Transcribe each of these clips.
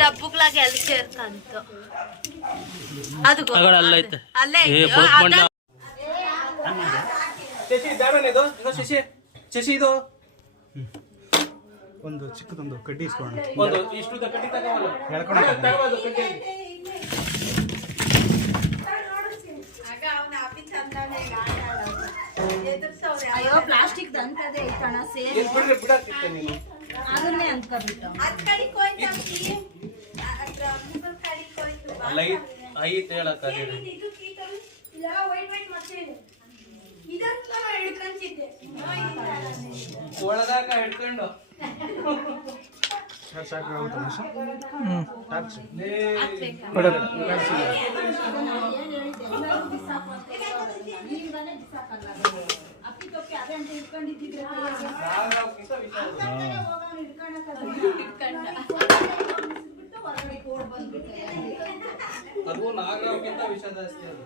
ಡಬ್ಬುಗಳಾಗಿ ಎಲ್ಲಿ ಸೇರ್ಕಂತ ಅದು ಅಲ್ಲೇ ಶಶಿ ಇದು ಒಂದು ಚಿಕ್ಕದೊಂದು ಕಡ್ಡಿ ಇಸ್ಕೊಳ್ಳೋಣ. ಒಂದು ಇಷ್ಟು ಕಡ್ಡಿ ಅಯ್ಯೋ ಪ್ಲಾಸ್ಟಿಕ್ ದಂತದೆ ಐತಣ ಸೇರಿ ಅದನ್ನೇ ಅಂದ್ಕೊಬಿಟ್ಟು ಐತ್ ಹೇಳಕ್ಕ ಒಳಗಾಕ ಹಿಡ್ಕೊಂಡು ಅದು ನಾಗರಾವ್ಗಿಂತ ವಿಷ ಜಾಸ್ತಿ ಅದು.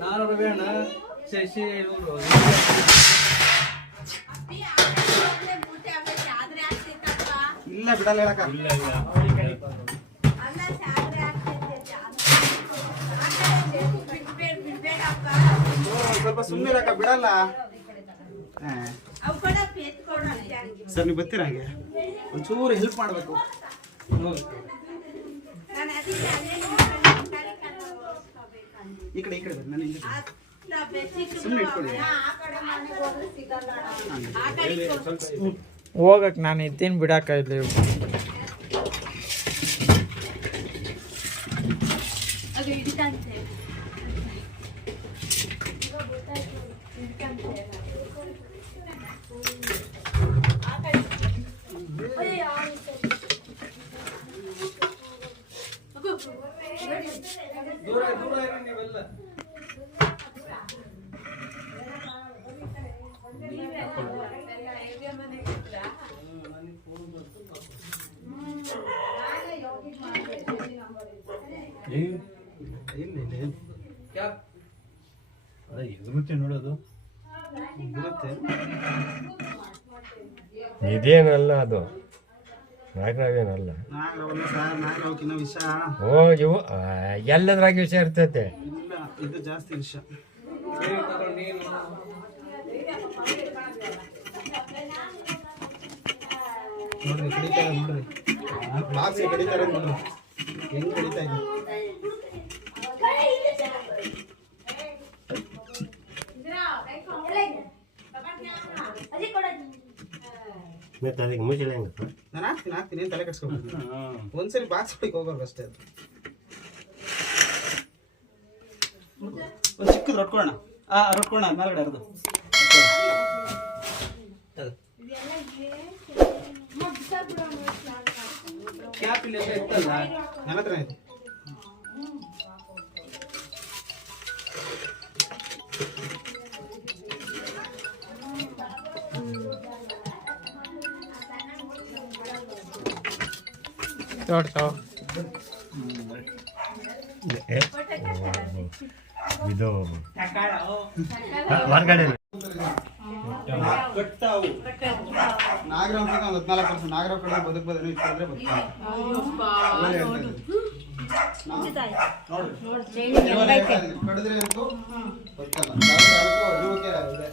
ನಾನು ಬೇಡ ಶಶಿ ಇಲ್ಲ ಬಿಡಲ್ಲ ಹೇಳಕ ಸ್ವಲ್ಪ ಸುಮ್ಮನೆ ಇರಕ ಬಿಡಲ್ಲ. ಸರ್ ನೀವು ಬರ್ತೀರಾ ಹಂಗೆ ಒಂಚೂರು ಹೆಲ್ಪ್ ಮಾಡಬೇಕು. ಈ ಕಡೆ ಬರ್ರಿ ನಾನು ಇಲ್ಲಿ ಸುಮ್ಮನೆ ಇಟ್ಕೊಳ್ಳಿ. ಹೋಗಕ್ ನಾನು ಇದ್ದೀನಿ ಬಿಡಾಕ ಇಲ್ಲಿ ದೂರ ದೂರ ಇರಿ ನೀವೆಲ್ಲ. ಎದುರುತ್ತೆ ನೋಡೋದು ಇದೇನಲ್ಲ ಅದು ನಾಗರಾವೇನಲ್ಲ. ಓ ಇವು ಎಲ್ಲದ್ರಾಗ ವಿಷ ಇರ್ತೈತೆ. ಇದು ಜಾಸ್ತಿ ವಿಷ. ನೋಡ್ರಿ ಕಡಿತಾರೆ ನೋಡ್ರಿ ಬಾಕ್ಸ್ ಕಡಿತಾರೆ ನೋಡ್ರಿ ಹೆಂಗ್ ಕಡಿತಾ ಇದೆ. ಅದಕ್ಕೆ ಮುಗಿಲ್ಲ ಹೆಂಗಪ್ಪ ನಾನು ಹಾಕ್ತೀನಿ ತಲೆ ಕಟ್ಸ್ಕೊಬೇಕು. ಒಂದ್ಸರಿ ಬಾಕ್ಸ್ ಹೊಡಿಗೆ ಹೋಗೋರು ಅಷ್ಟೇ. ಒಂದು ಚಿಕ್ಕದು ರೊಟ್ಕೊಳ್ಳೋಣ ರೊಟ್ಕೊಳ್ಳೋಣ ಮೇಲ್ಗಡೆ ಅರ್ದು ಕ್ಯಾಪ್ ಇಲ್ಲಿ ಇತ್ತಲ್ಲ ನನ್ನ ಹತ್ರ ಇದೆ. ನೋಡ್ತಾವ ಇದು ಹೊರಗಡೆ ಕಟ್ಟಾವು ನಾಗರಾವ್ 14% ನಾಗರಾವ್ ಕಡೆ ಬದುಕ್ಬೋದೇನೋ ಇಷ್ಟಾದ್ರೆ ಕಡಿದ್ರೆ ಅಂತೂ ಗೊತ್ತಲ್ಲ ಜೀವಕ್ಕೆ ಇದೆ